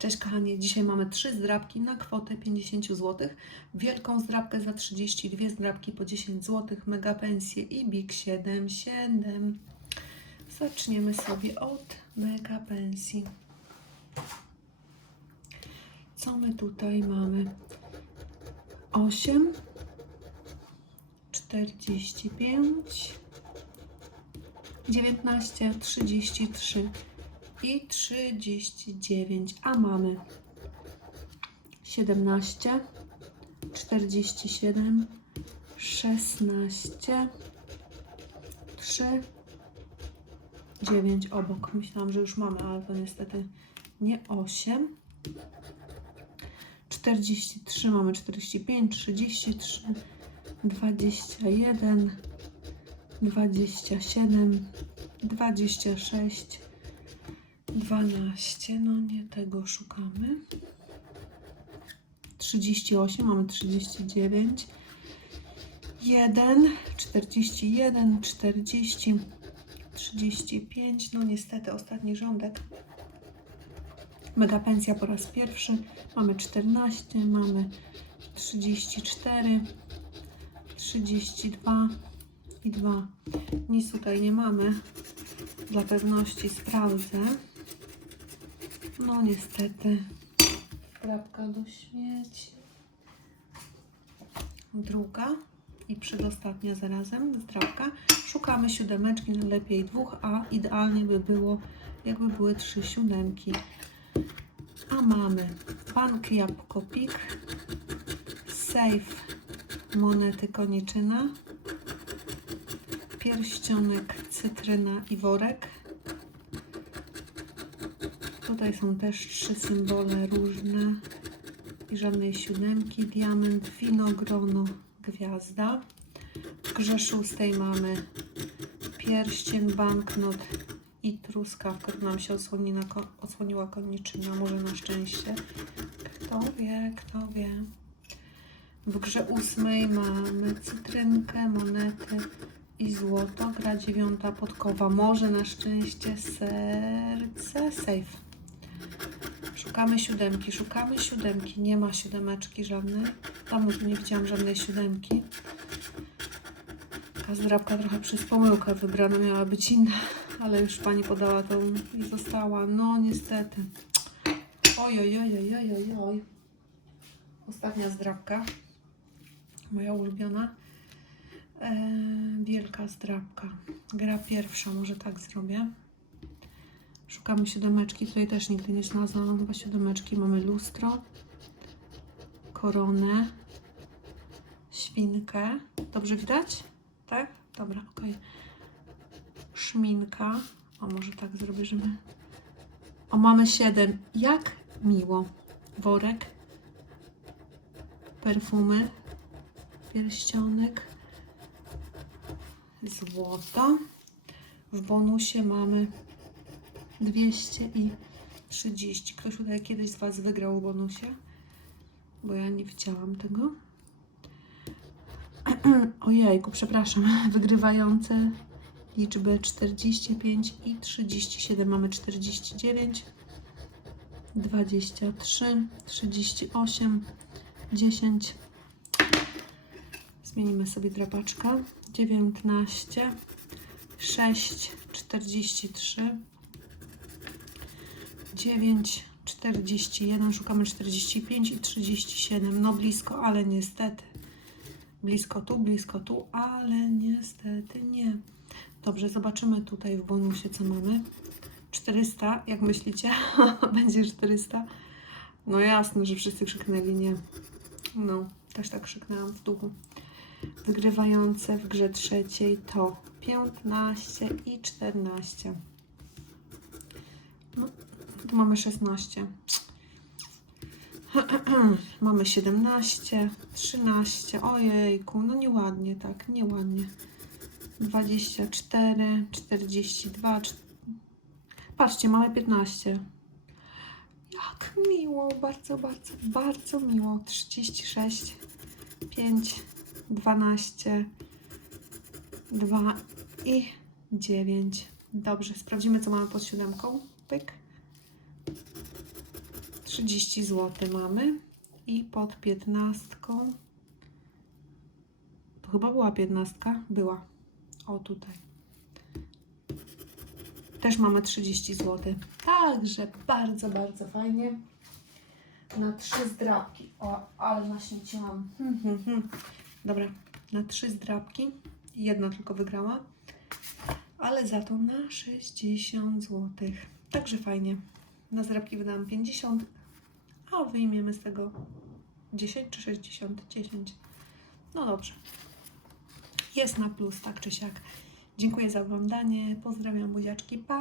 Cześć kochani, dzisiaj mamy trzy zdrabki na kwotę 50 zł, wielką zdrabkę za 30, dwie zdrabki po 10 zł, mega pensje i Big 77. Zaczniemy sobie od mega pensji. Co my tutaj mamy? 8, 45, 19, 33 i 39, a mamy 17, 47, 16, 3, 9 obok. Myślałam, że już mamy, ale to niestety nie 8. 43 mamy 45, 33, 21, 27, 26, 12, no nie tego szukamy. 38, mamy 39, 1, 41, 40, 35, no niestety ostatni rządek. Mega pensja po raz pierwszy, mamy 14, mamy 34, 32 i 2. Nic tutaj nie mamy. Dla pewności sprawdzę. No niestety. Drapka do śmieci. Druga i przedostatnia zarazem zdrabka. Szukamy siódemeczki, najlepiej dwóch, a idealnie by było, jakby były trzy siódemki. A mamy bank jabłko pik, safe monety koniczyna, pierścionek cytryna i worek. Tutaj są też trzy symbole różne i żadnej siódemki. Diament, winogrono, gwiazda. W grze szóstej mamy pierścień, banknot i truskawka. Tu nam się odsłoni na odsłoniła koniczyna, może na szczęście. Kto wie, kto wie. W grze ósmej mamy cytrynkę, monety i złoto. Gra dziewiąta podkowa. Może na szczęście serce. Safe. Szukamy siódemki, szukamy siódemki. Nie ma siódemeczki żadnej. Tam nie widziałam żadnej siódemki. Ta zdrabka trochę przez pomyłkę wybrana miała być inna, ale już pani podała tą i została. No niestety. Oj, oj, oj, oj, oj, oj. Ostatnia zdrabka. Moja ulubiona. Eee, wielka zdrabka. Gra pierwsza, może tak zrobię. Szukamy siódemeczki. Tutaj też nigdy nie znalazłam chyba siódemeczki. Mamy lustro, koronę, świnkę. Dobrze widać? Tak? Dobra, okej. Szminka. O, może tak zrobię, żeby... O, mamy siedem. Jak miło. Worek. Perfumy. Pierścionek. Złoto. W bonusie mamy 230. Ktoś tutaj kiedyś z Was wygrał w bonusie? Bo ja nie widziałam tego. Ojejku, przepraszam. Wygrywające liczby 45 i 37. Mamy 49, 23, 38, 10. Zmienimy sobie drapaczkę. 19, 6, 43, 9, 41, szukamy 45 i 37. No blisko, ale niestety. Blisko tu, blisko tu, ale niestety nie. Dobrze, zobaczymy tutaj w bonusie, co mamy. 400, jak myślicie? Będzie 400? No jasne, że wszyscy krzyknęli nie. No, też tak krzyknęłam w duchu. Wygrywające w grze trzeciej to 15 i 14. Tu mamy 16. mamy 17, 13. Ojejku, no nieładnie tak, nieładnie. 24, 42. cz- Patrzcie, mamy 15. Jak miło, bardzo, bardzo, bardzo miło. 36, 5, 12, 2 i 9. Dobrze, sprawdzimy, co mamy pod siódemką. Pyk. 30 zł mamy i pod 15. To chyba była 15. Była. O tutaj. Też mamy 30 zł. Także bardzo, bardzo fajnie. Na trzy zdrabki. O, ale naśmieciłam. Hmm, hmm, hmm. Dobra, na trzy zdrabki. Jedna tylko wygrała. Ale za to na 60 zł. Także fajnie. Na zdrabki wydałam 50, wyjmiemy z tego 10 czy 60? 10. No dobrze. Jest na plus, tak czy siak. Dziękuję za oglądanie. Pozdrawiam buziaczki. Pa!